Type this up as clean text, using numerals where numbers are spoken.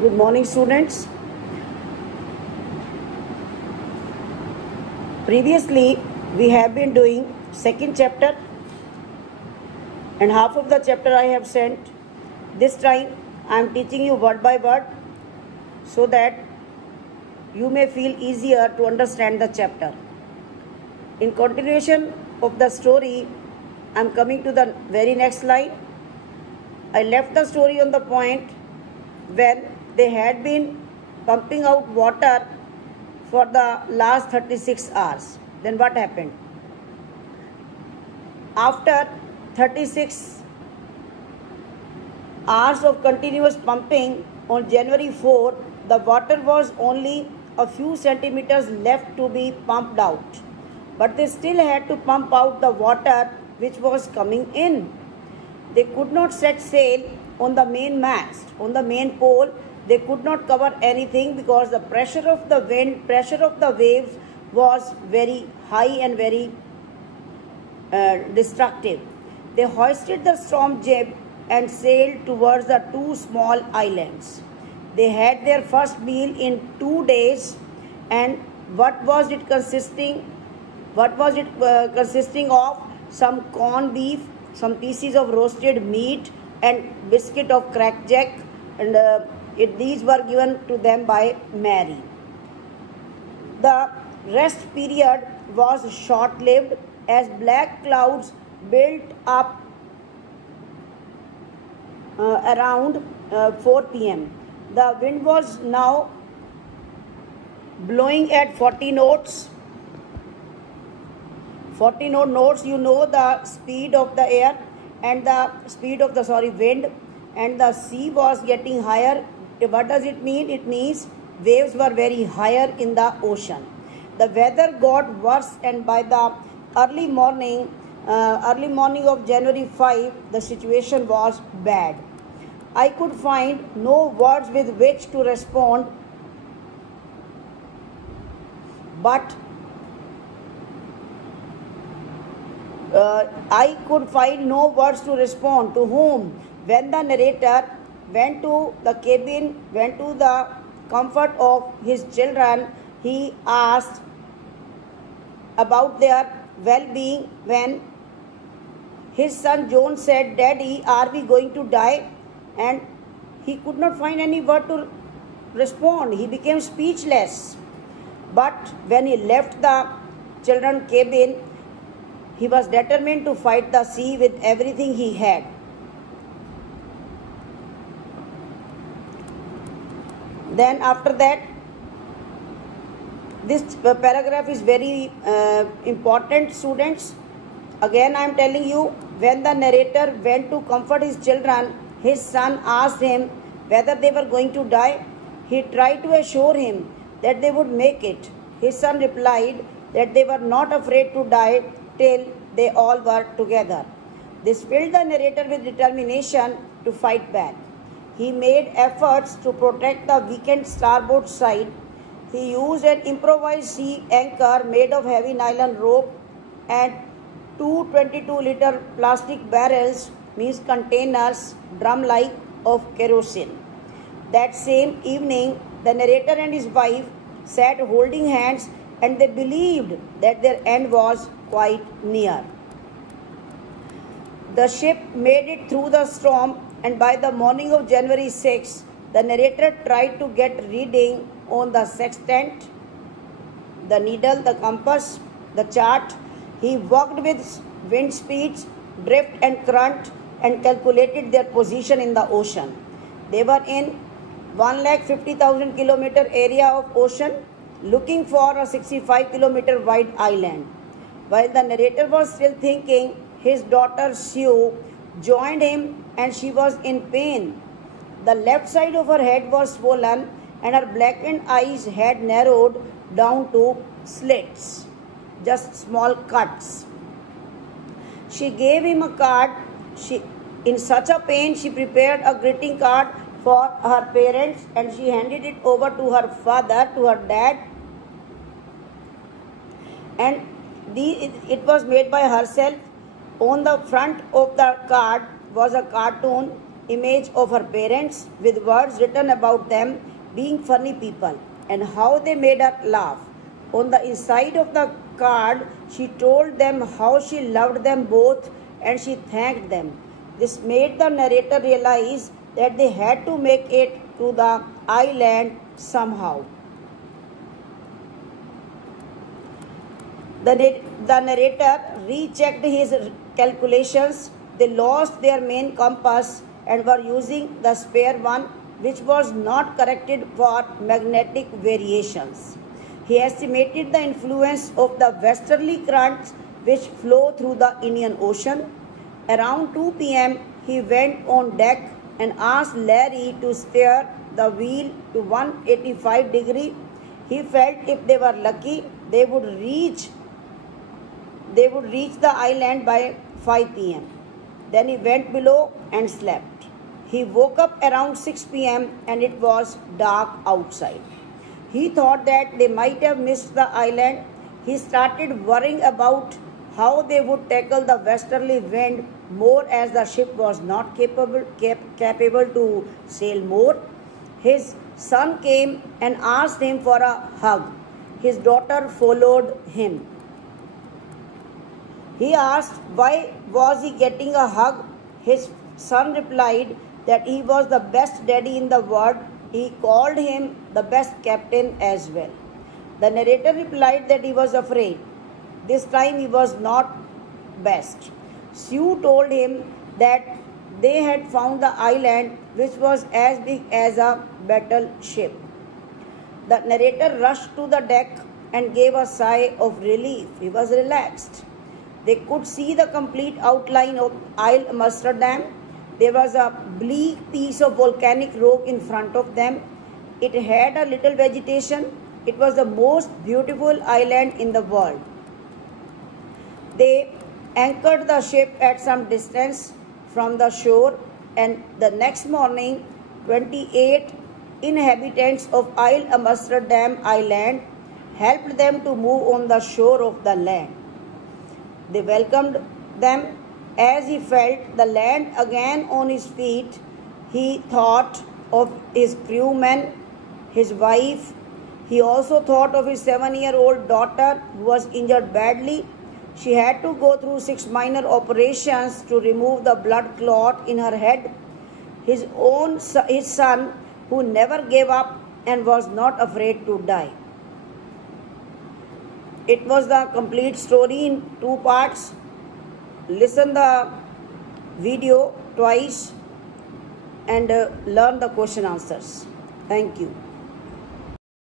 Good morning, students. Previously, we have been doing second chapter and half of the chapter I have sent. This time, I am teaching you word by word so that you may feel easier to understand the chapter. In continuation of the story, I am coming to the very next slide. I left the story on the point when they had been pumping out water for the last 36 hours. Then what happened? After 36 hours of continuous pumping on January 4, the water was only a few centimeters left to be pumped out. But they still had to pump out the water which was coming in. They could not set sail on the main mast, on the main pole. They could not cover anything because the pressure of the wind, pressure of the waves was very high and very destructive. They hoisted the storm jib and sailed towards the two small islands. They had their first meal in 2 days, and what was it consisting of? Some corned beef, some pieces of roasted meat, and biscuit of crackjack, and these were given to them by Mary. The rest period was short-lived as black clouds built up around 4 p.m. The wind was now blowing at 40 knots. 40 knots, you know the speed of the air and the speed of the wind, and the sea was getting higher. What does it mean? It means waves were very higher in the ocean. The weather got worse, and by the early morning of January 5, the situation was bad. I could find no words with which to respond, but I could find no words to respond to whom. When the narrator went to the cabin, went to the comfort of his children, he asked about their well-being. When his son John said, "Daddy, are we going to die?" and he could not find any word to respond. He became speechless. But when he left the children's cabin, he was determined to fight the sea with everything he had. Then after that, this paragraph is very important, students. Again, I am telling you, when the narrator went to comfort his children, his son asked him whether they were going to die. He tried to assure him that they would make it. His son replied that they were not afraid to die till they all were together. This filled the narrator with determination to fight back. He made efforts to protect the weakened starboard side. He used an improvised sea anchor made of heavy nylon rope and two 22-liter plastic barrels, means containers, drum-like, of kerosene. That same evening, the narrator and his wife sat holding hands, and they believed that their end was quite near. The ship made it through the storm, and by the morning of January 6, the narrator tried to get reading on the sextant, the needle, the compass, the chart. He worked with wind speeds, drift and current, and calculated their position in the ocean. They were in 150,000 kilometer area of ocean, looking for a 65 kilometer wide island. While the narrator was still thinking, his daughter Sue joined him, and she was in pain. The left side of her head was swollen, and her blackened eyes had narrowed down to slits, just small cuts. She gave him a card. In such a pain, she prepared a greeting card for her parents, and she handed it over to her father, to her dad, and it was made by herself. On the front of the card was a cartoon image of her parents with words written about them being funny people and how they made her laugh. On the inside of the card, she told them how she loved them both and she thanked them. This made the narrator realize that they had to make it to the island somehow. The narrator rechecked his calculations. They lost their main compass and were using the spare one, which was not corrected for magnetic variations. He estimated the influence of the westerly currents which flow through the Indian Ocean. Around 2 p.m., he went on deck and asked Larry to steer the wheel to 185 degrees. He felt if they were lucky, they would reach the island by 5 p.m. Then he went below and slept. He woke up around 6 p.m. and it was dark outside. He thought that they might have missed the island. He started worrying about how they would tackle the westerly wind more as the ship was not capable to sail more. His son came and asked him for a hug. His daughter followed him. He asked why was he getting a hug. His son replied that he was the best daddy in the world. He called him the best captain as well. The narrator replied that he was afraid. This time he was not best. Sue told him that they had found the island, which was as big as a battleship. The narrator rushed to the deck and gave a sigh of relief. He was relaxed. They could see the complete outline of Isle Amsterdam. There was a bleak piece of volcanic rock in front of them. It had a little vegetation. It was the most beautiful island in the world. They anchored the ship at some distance from the shore, and the next morning, 28 inhabitants of Isle Amsterdam Island helped them to move on the shore of the land. They welcomed them. As he felt the land again on his feet, he thought of his crewmen, his wife. He also thought of his 7-year-old daughter who was injured badly. She had to go through 6 minor operations to remove the blood clot in her head. His son, who never gave up and was not afraid to die. It was the complete story in 2 parts. Listen the video twice and learn the question answers. Thank you.